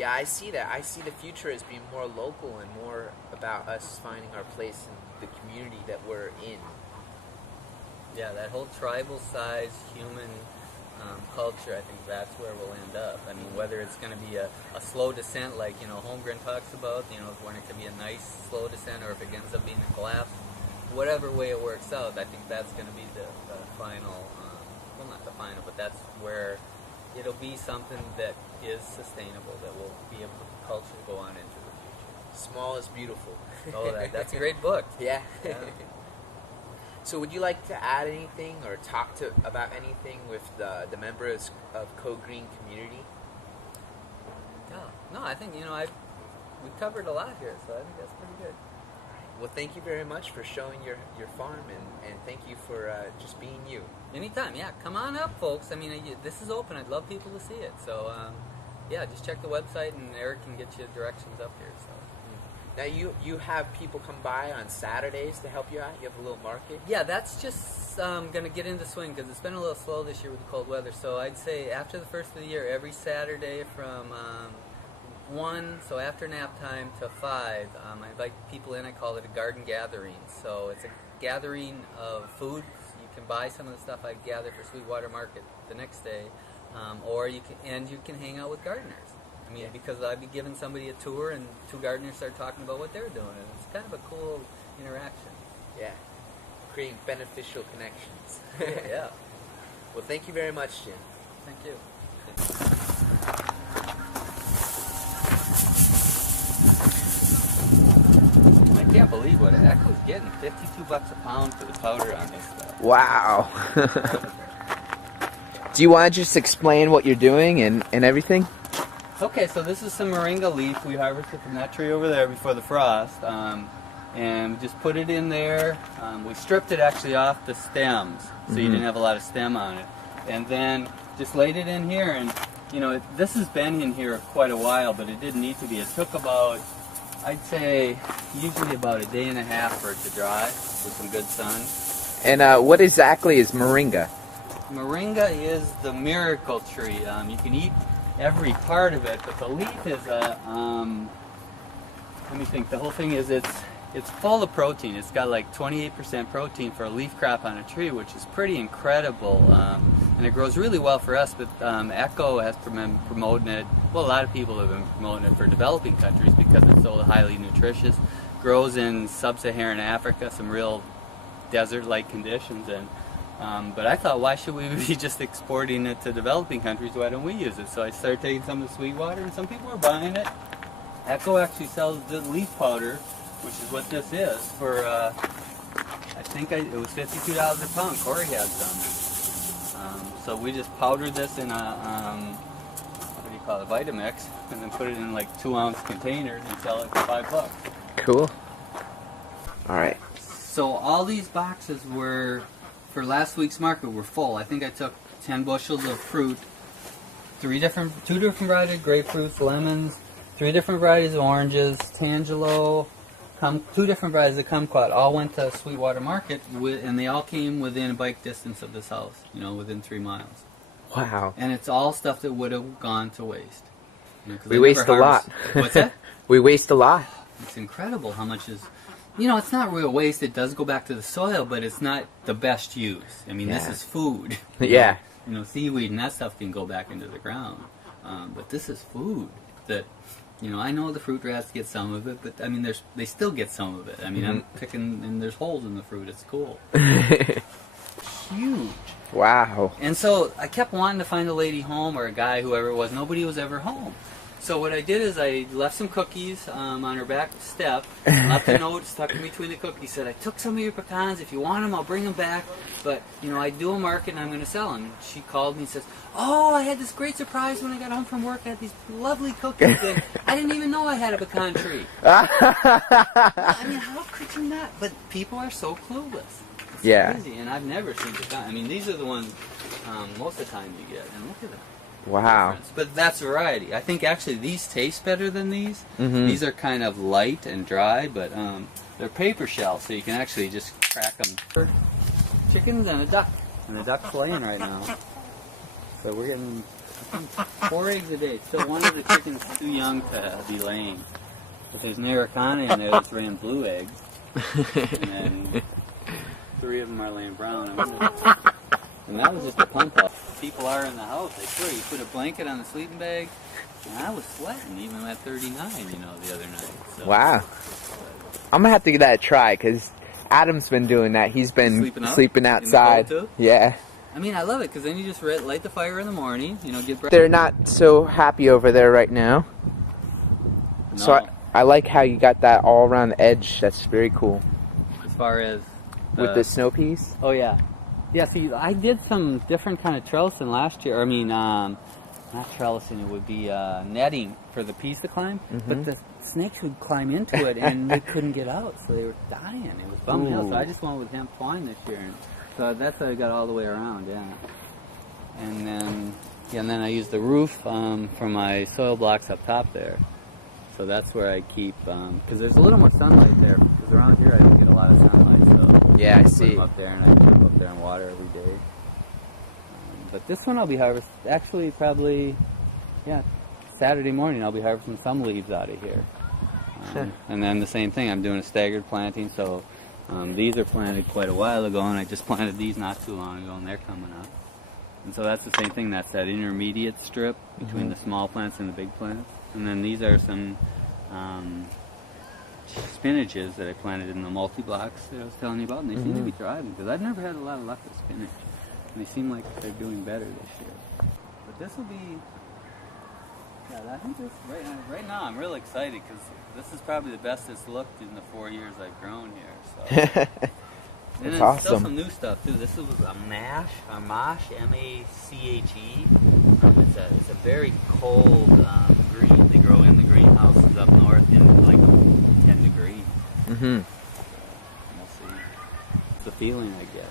Yeah, I see that. I see the future as being more local and more about us finding our place in the community that we're in. Yeah, that whole tribal size human culture, I think that's where we'll end up. I mean, whether it's going to be a slow descent like, Holmgren talks about, when it can be a nice slow descent, or if it ends up being a collapse, whatever way it works out, I think that's going to be the final, well, not the final, but that's where it'll be something that is sustainable, that will be able to culture to go on into the future. Small is beautiful. Oh, that's a great book. Yeah. Yeah. So would you like to add anything or talk about anything with the members of Code Green community? No, I think, we covered a lot here, so I think that's pretty good. Well, thank you very much for showing your farm, and thank you for just being you. Anytime, yeah. Come on up, folks. I mean, this is open. I'd love people to see it. So, yeah, just check the website, and Eric can get you directions up here. So. Now, you have people come by on Saturdays to help you out? You have a little market? Yeah, that's just going to get into swing, because it's been a little slow this year with the cold weather. So I'd say after the first of the year, every Saturday from 1, so after nap time, to 5, I invite people in. I call it a garden gathering. So it's a gathering of food. You can buy some of the stuff I gather for Sweetwater Market the next day, or you can hang out with gardeners. I mean, because I'd be giving somebody a tour, and 2 gardeners start talking about what they're doing, and it's kind of a cool interaction. Yeah, creating beneficial connections. Yeah. Well, thank you very much, Jim. Thank you. I can't believe what Echo's getting. $52 a pound for the powder on this stuff. Wow. Do you want to just explain what you're doing and everything? Okay, so this is some moringa leaf we harvested from that tree over there before the frost, and we just put it in there. We stripped it actually off the stems, so you didn't have a lot of stem on it, and then just laid it in here. And this has been in here quite a while, but it didn't need to be. It took about, I'd say, usually about a day and a half for it to dry with some good sun. And what exactly is moringa? Moringa is the miracle tree. You can eat every part of it, but the leaf is let me think, the whole thing is it's full of protein. It's got like 28% protein for a leaf crop on a tree, which is pretty incredible, and it grows really well for us, but Echo has been promoting it. Well, a lot of people have been promoting it for developing countries because it's so highly nutritious. Grows in sub-Saharan Africa, some real desert-like conditions, and but I thought, why should we be just exporting it to developing countries? Why don't we use it? So I started taking some of the Sweetwater, and some people were buying it. Echo actually sells the leaf powder, which is what this is, for, I think it was $52 a pound. Corey had some. So we just powdered this in a, what do you call it, Vitamix, and then put it in like 2-ounce containers and sell it for $5. Cool. All right. So all these boxes were, for last week's market, were full. I think I took 10 bushels of fruit, 2 different varieties of grapefruits, lemons, 3 different varieties of oranges, Tangelo, 2 different varieties of kumquat. All went to Sweetwater Market, and they all came within a bike distance of this house, within 3 miles. Wow. And it's all stuff that would have gone to waste. We waste a lot. What's that? We waste a lot. It's incredible how much is... it's not real waste. It does go back to the soil, but it's not the best use. I mean, This is food. Yeah. Seaweed and that stuff can go back into the ground. But this is food that, I know the fruit rats get some of it, but, I mean, they still get some of it. I mean, I'm picking, and there's holes in the fruit. It's cool. Huge. Wow. And so I kept wanting to find a lady home, or a guy, whoever it was. Nobody was ever home. So what I did is I left some cookies on her back step, left a note stuck in between the cookies, said, I took some of your pecans, if you want them, I'll bring them back, but, I do a market and I'm going to sell them. And she called me and says, oh, I had this great surprise when I got home from work, I had these lovely cookies, and I didn't even know I had a pecan tree. I mean, how could you not? But people are so clueless. It's crazy, and I've never seen pecan. I mean, these are the ones most of the time you get, and look at them. Wow. But that's variety. I think actually these taste better than these. These are kind of light and dry, but they're paper shell, so you can actually just crack them. Chickens and a duck. And the duck's laying right now. So we're getting a 4 eggs a day. Still, one of the chickens is too young to be laying. But there's an Araucana in there that's laying blue eggs. And then 3 of them are laying brown. And that was just a pump up. People are in the house, I swear. You put a blanket on the sleeping bag, and I was sweating even at 39, you know, the other night. So, wow. I'm gonna have to give that a try, because Adam's been doing that. He's been sleeping outside. Too? Yeah. I mean, I love it, because then you just light the fire in the morning, you know, get breakfast. They're not so happy over there right now. No. So I like how you got that all around the edge. That's very cool. As far as... with the snow peas? Oh, yeah. Yeah, see, I did some different kind of trellising last year. I mean, not trellising, it would be netting for the peas to climb. But the snakes would climb into it, and they couldn't get out, so they were dying. It was bumming out, so I just went with hemp twine this year. And so that's how I got all the way around, yeah. And then I used the roof for my soil blocks up top there. So that's where I keep, because there's a little more sunlight there. Because around here I don't get a lot of sunlight, so yeah, I put see. them up there, and I jump up there and water every day. But this one I'll be harvesting, actually probably, yeah, Saturday morning I'll be harvesting some leaves out of here. And then the same thing, I'm doing a staggered planting, so these are planted quite a while ago, and I just planted these not too long ago, and they're coming up. And so that's the same thing, that's that intermediate strip between the small plants and the big plants. And then these are some spinaches that I planted in the multi-blocks that I was telling you about, and they seem to be thriving, because I've never had a lot of luck with spinach. And they seem like they're doing better this year. But this will be, yeah, I think this, right now I'm really excited, because this is probably the best it's looked in the 4 years I've grown here. So. And then awesome. Still some new stuff too. This was a mash, M-A-C-H-E. It's a very cold green. They grow in the greenhouses up north in like 10 degrees. We'll see. It's the feeling I get.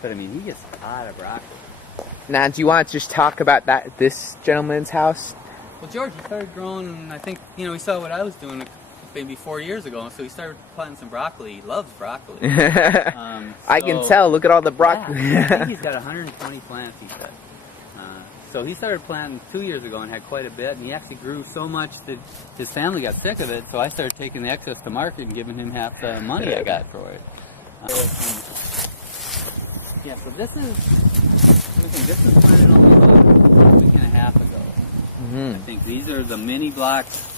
But I mean, he gets a lot of broccoli. Now, do you want to just talk about this gentleman's house? Well, George, he started growing, I think, you know, he saw what I was doing maybe 4 years ago, so he started planting some broccoli. He loves broccoli. I can tell. Look at all the broccoli. Yeah, I think he's got 120 plants, he said. So he started planting 2 years ago and had quite a bit, and he actually grew so much that his family got sick of it, so I started taking the excess to market and giving him half the money I got for it. Yeah, so this is planted only about a week and a half ago. I think these are the mini blocks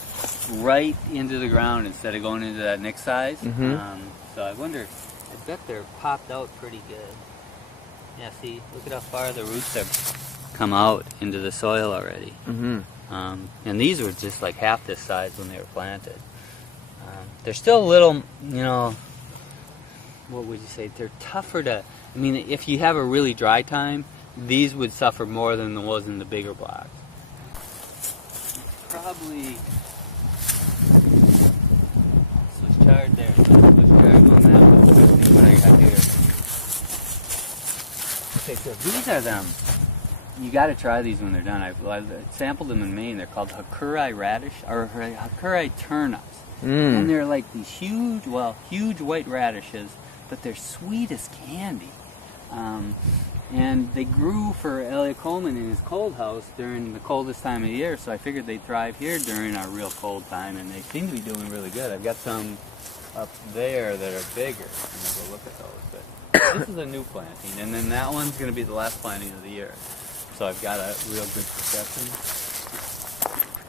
right into the ground instead of going into that next size. So I wonder, I bet they're popped out pretty good. Yeah, see, look at how far the roots have come out into the soil already. And these were just like half this size when they were planted. They're still a little, you know, what would you say, they're tougher to, I mean, if you have a really dry time, these would suffer more than the ones in the bigger blocks. Probably switch charge there. Switch charge on that one. Let's see what I got here. Okay, so these are them. You got to try these when they're done. I've sampled them in Maine. They're called Hakurei radish or Hakurei turnips, and they're like these huge white radishes, but they're sweet as candy. And they grew for Elliot Coleman in his cold house during the coldest time of the year, so I figured they'd thrive here during our real cold time, and they seem to be doing really good. I've got some up there that are bigger, and I'll go look at those. But this is a new planting, and then that one's going to be the last planting of the year. So I've got a real good succession.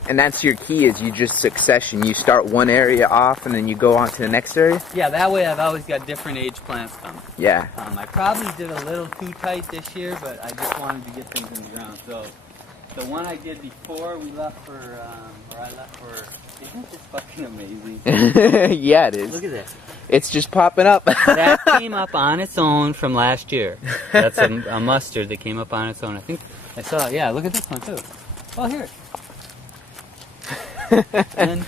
And that's your key, is you just succession. You start one area off and then you go on to the next area? Yeah, that way I've always got different age plants coming. Yeah. I probably did a little too tight this year, but I just wanted to get things in the ground. So the one I did before we left for, isn't this fucking amazing? Yeah, it is. Look at this. It's just popping up. That came up on its own from last year. That's a mustard that came up on its own. I think I saw it. Yeah, look at this one too. Oh, here. And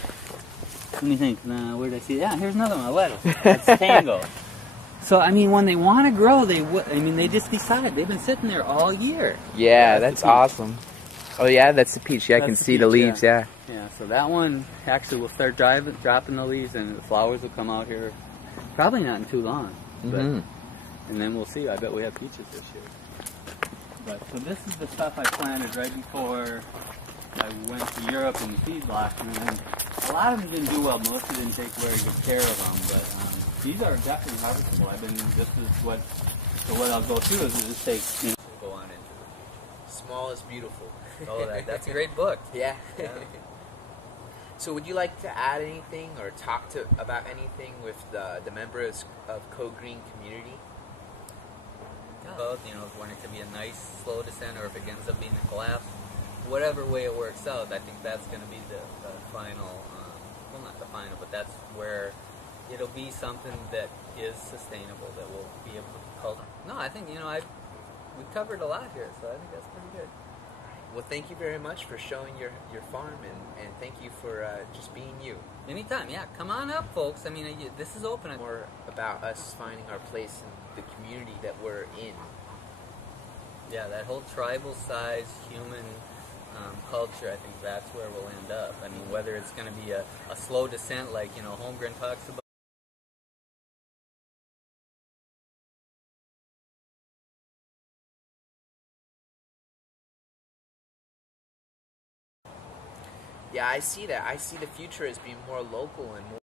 let me think. Where did I see it? Yeah, here's another one. A lettuce. It's Tango. So I mean, when they want to grow, they just decide. They've been sitting there all year. Yeah, that's awesome. Oh yeah, that's the peach. Yeah, I can see the leaves. Yeah. Yeah. So that one actually will start dropping the leaves, and the flowers will come out here. Probably not in too long. But, and then we'll see. I bet we have peaches this year. But so this is the stuff I planted right before I went to Europe in the feedlot, and a lot of them didn't do well. Melissa didn't take very good care of them, but these are definitely harvestable. This is what, so what I'll go through is just take, go on into the future. Small is beautiful. Oh, that's a great book. Yeah. So would you like to add anything or talk about anything with the members of Co-Green community? Both, when it can be a nice slow descent, or if it ends up being a collapse, whatever way it works out, I think that's going to be the final, well, not the final, but that's where it'll be something that is sustainable, that we'll be able to cultivate. No, I think, we covered a lot here, so I think that's pretty good. Well, thank you very much for showing your farm, and thank you for just being you. Anytime, yeah. Come on up, folks. I mean, this is open. More about us finding our place in the community that we're in. Yeah, that whole tribal size human culture, I think that's where we'll end up. I mean, whether it's going to be a slow descent like, Holmgren talks about, Yeah, I see that. I see the future as being more local and more